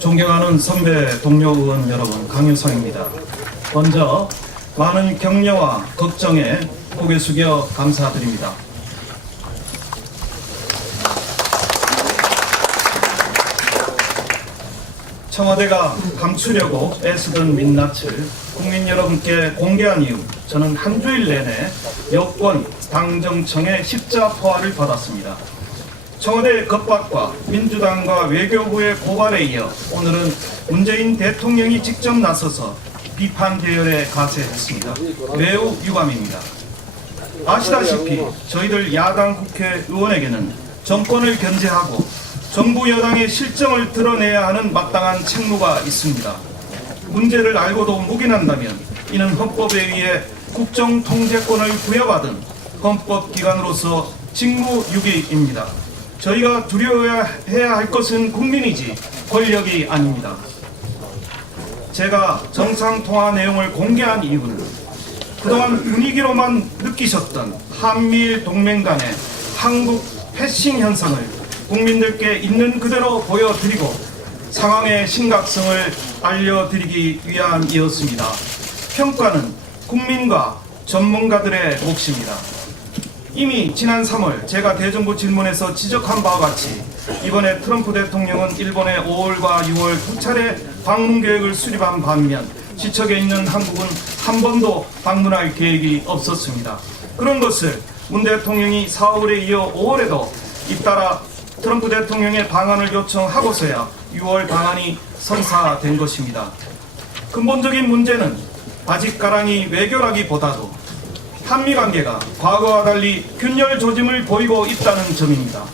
존경하는 선배 동료 의원 여러분, 강효성입니다. 먼저 많은 격려와 걱정에 고개 숙여 감사드립니다. 청와대가 감추려고 애쓰던 민낯을 국민 여러분께 공개한 이후 저는 한 주일 내내 여권 당정청의 십자포화를 받았습니다. 청와대 겁박과 민주당과 외교부의 고발에 이어 오늘은 문재인 대통령이 직접 나서서 비판 대열에 가세했습니다. 매우 유감입니다. 아시다시피 저희들 야당 국회의원에게는 정권을 견제하고 정부 여당의 실정을 드러내야 하는 마땅한 책무가 있습니다. 문제를 알고도 묵인한다면 이는 헌법에 의해 국정통제권을 부여받은 헌법기관으로서 직무유기입니다. 저희가 두려워해야 할 것은 국민이지 권력이 아닙니다. 제가 정상통화 내용을 공개한 이유는 그동안 분위기로만 느끼셨던 한미일 동맹 간의 한국 패싱 현상을 국민들께 있는 그대로 보여드리고 상황의 심각성을 알려드리기 위함이었습니다. 평가는 국민과 전문가들의 몫입니다. 이미 지난 3월 제가 대정부 질문에서 지적한 바와 같이 이번에 트럼프 대통령은 일본에 5월과 6월 두 차례 방문 계획을 수립한 반면 지척에 있는 한국은 한 번도 방문할 계획이 없었습니다. 그런 것을 문 대통령이 4월에 이어 5월에도 잇따라 트럼프 대통령의 방한을 요청하고서야 6월 방한이 성사된 것입니다. 근본적인 문제는 바짓가랑이 외교라기보다도 한미관계가 과거와 달리 균열 조짐을 보이고 있다는 점입니다.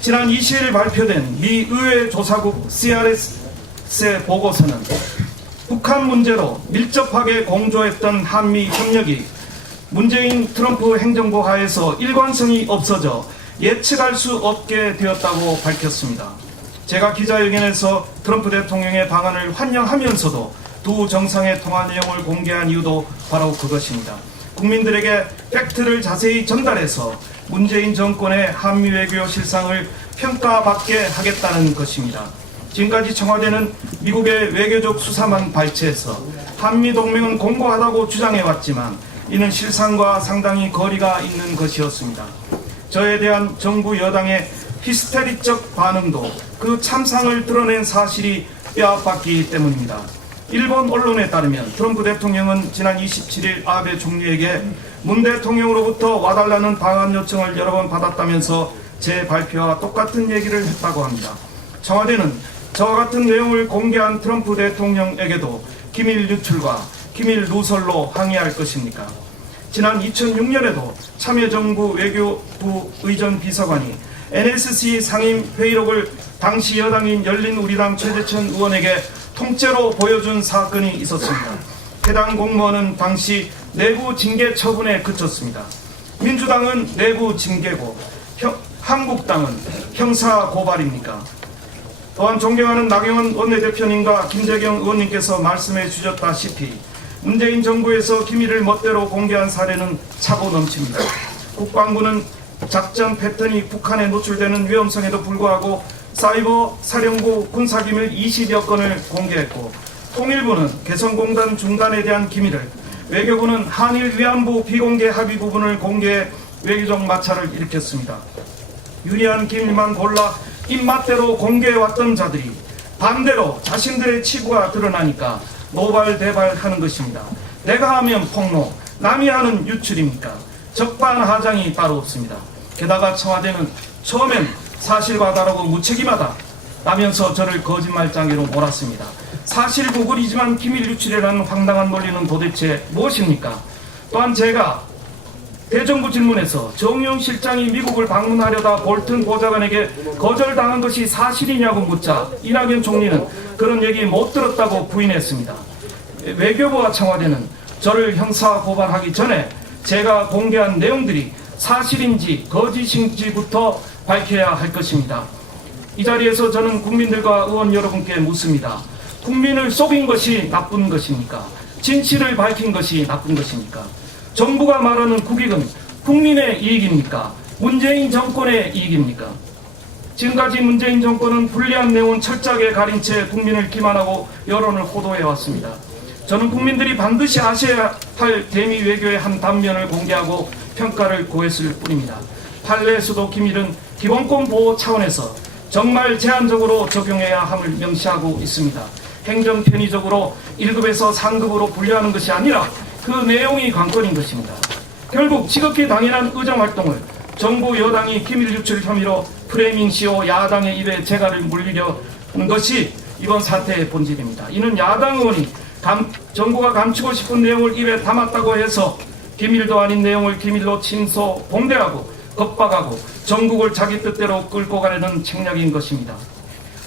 지난 20일 발표된 미 의회 조사국 CRS의 보고서는 북한 문제로 밀접하게 공조했던 한미 협력이 문재인 트럼프 행정부 하에서 일관성이 없어져 예측할 수 없게 되었다고 밝혔습니다. 제가 기자회견에서 트럼프 대통령의 방안을 환영하면서도 두 정상의 통화 내용을 공개한 이유도 바로 그것입니다. 국민들에게 팩트를 자세히 전달해서 문재인 정권의 한미 외교 실상을 평가받게 하겠다는 것입니다. 지금까지 청와대는 미국의 외교적 수사만 발췌해서 한미 동맹은 공고하다고 주장해왔지만 이는 실상과 상당히 거리가 있는 것이었습니다. 저에 대한 정부 여당의 히스테리적 반응도 그 참상을 드러낸 사실이 뼈아팠기 때문입니다. 일본 언론에 따르면 트럼프 대통령은 지난 27일 아베 총리에게 문 대통령으로부터 와달라는 방한 요청을 여러 번 받았다면서 제 발표와 똑같은 얘기를 했다고 합니다. 청와대는 저와 같은 내용을 공개한 트럼프 대통령에게도 기밀 유출과 기밀 누설로 항의할 것입니까? 지난 2006년에도 참여정부 외교부 의전 비서관이 NSC 상임 회의록을 당시 여당인 열린우리당 최재천 의원에게 통째로 보여준 사건이 있었습니다. 해당 공무원은 당시 내부 징계 처분에 그쳤습니다. 민주당은 내부 징계고 한국당은 형사 고발입니까? 또한 존경하는 나경원 원내대표님과 김재경 의원님께서 말씀해 주셨다시피 문재인 정부에서 기밀을 멋대로 공개한 사례는 차고 넘칩니다. 국방부는 작전 패턴이 북한에 노출되는 위험성에도 불구하고 사이버 사령부 군사기밀 20여 건을 공개했고, 통일부는 개성공단 중단에 대한 기밀을, 외교부는 한일 위안부 비공개 합의 부분을 공개해 외교적 마찰을 일으켰습니다. 유리한 기밀만 골라 입맛대로 공개해왔던 자들이 반대로 자신들의 치부가 드러나니까 노발대발하는 것입니다. 내가 하면 폭로, 남이 하는 유출입니까? 적반하장이 따로 없습니다. 게다가 청와대는 처음엔 사실과 다르고 무책임하다 라면서 저를 거짓말장애로 몰았습니다. 사실 구글이지만 기밀 유출이라는 황당한 논리는 도대체 무엇입니까? 또한 제가 대정부 질문에서 정용 실장이 미국을 방문하려다 볼튼 보좌관에게 거절당한 것이 사실이냐고 묻자 이낙연 총리는 그런 얘기 못 들었다고 부인했습니다. 외교부와 청와대는 저를 형사 고발하기 전에 제가 공개한 내용들이 사실인지 거짓인지부터 밝혀야 할 것입니다. 이 자리에서 저는 국민들과 의원 여러분께 묻습니다. 국민을 속인 것이 나쁜 것입니까? 진실을 밝힌 것이 나쁜 것입니까? 정부가 말하는 국익은 국민의 이익입니까? 문재인 정권의 이익입니까? 지금까지 문재인 정권은 불리한 내용은 철저하게 가린 채 국민을 기만하고 여론을 호도해왔습니다. 저는 국민들이 반드시 아셔야 할 대미 외교의 한 단면을 공개하고 평가를 고했을 뿐입니다. 판례 수도 기밀은 기본권 보호 차원에서 정말 제한적으로 적용해야 함을 명시하고 있습니다. 행정 편의적으로 1급에서 3급으로 분류하는 것이 아니라 그 내용이 관건인 것입니다. 결국 지극히 당연한 의정활동을 정부 여당이 기밀 유출 혐의로 프레이밍 씌워 야당의 입에 재갈을 물리려는 것이 이번 사태의 본질입니다. 이는 야당 의원이 정부가 감추고 싶은 내용을 입에 담았다고 해서 기밀도 아닌 내용을 기밀로 침소 봉대하고 겁박하고 전국을 자기 뜻대로 끌고 가려는 책략인 것입니다.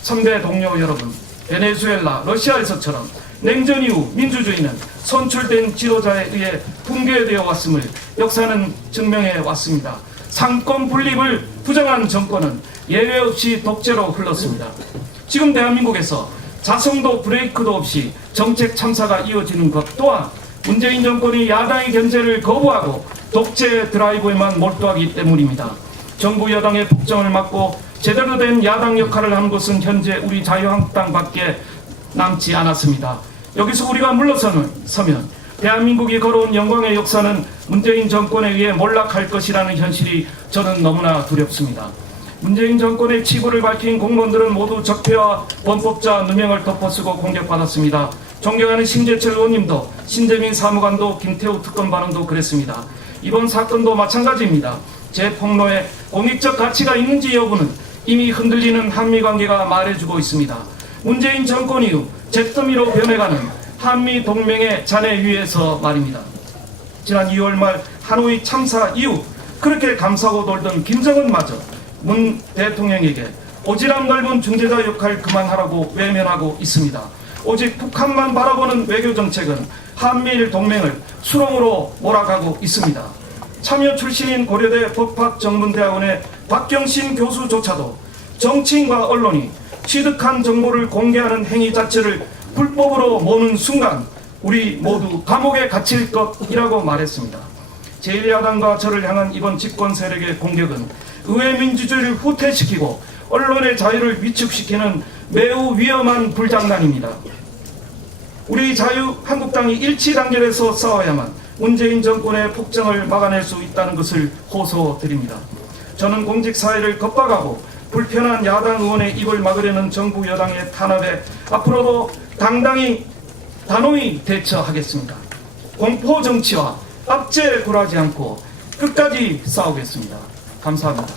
선배 동료 여러분, 베네수엘라, 러시아에서처럼 냉전 이후 민주주의는 선출된 지도자에 의해 붕괴되어 왔음을 역사는 증명해 왔습니다. 상권 분립을 부정한 정권은 예외 없이 독재로 흘렀습니다. 지금 대한민국에서 자성도 브레이크도 없이 정책 참사가 이어지는 것 또한 문재인 정권이 야당의 견제를 거부하고 독재 드라이브에만 몰두하기 때문입니다. 정부 여당의 폭정을 막고 제대로 된 야당 역할을 하는 것은 현재 우리 자유한국당밖에 남지 않았습니다. 여기서 우리가 물러서면 대한민국이 걸어온 영광의 역사는 문재인 정권에 의해 몰락할 것이라는 현실이 저는 너무나 두렵습니다. 문재인 정권의 치부를 밝힌 공무원들은 모두 적폐와 범법자 누명을 덮어쓰고 공격받았습니다. 존경하는 심재철 의원님도 신재민 사무관도 김태우 특검반원도 그랬습니다. 이번 사건도 마찬가지입니다. 제 폭로에 공익적 가치가 있는지 여부는 이미 흔들리는 한미관계가 말해주고 있습니다. 문재인 정권 이후 잿더미로 변해가는 한미동맹의 잔해 위에서 말입니다. 지난 2월 말 하노이 참사 이후 그렇게 감싸고 돌던 김정은마저 문 대통령에게 오지랖 넓은 중재자 역할 그만하라고 외면하고 있습니다. 오직 북한만 바라보는 외교정책은 한미일 동맹을 수렁으로 몰아가고 있습니다. 참여 출신인 고려대 법학전문대학원의 박경신 교수조차도 정치인과 언론이 취득한 정보를 공개하는 행위 자체를 불법으로 모는 순간 우리 모두 감옥에 갇힐 것이라고 말했습니다. 제1야당과 저를 향한 이번 집권 세력의 공격은 의회 민주주의를 후퇴시키고 언론의 자유를 위축시키는 매우 위험한 불장난입니다. 우리 자유한국당이 일치단결해서 싸워야만 문재인 정권의 폭정을 막아낼 수 있다는 것을 호소드립니다. 저는 공직사회를 겁박하고 불편한 야당 의원의 입을 막으려는 정부 여당의 탄압에 앞으로도 당당히 단호히 대처하겠습니다. 공포정치와 압제에 굴하지 않고 끝까지 싸우겠습니다. 감사합니다.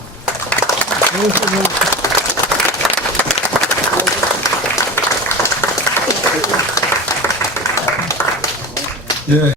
예.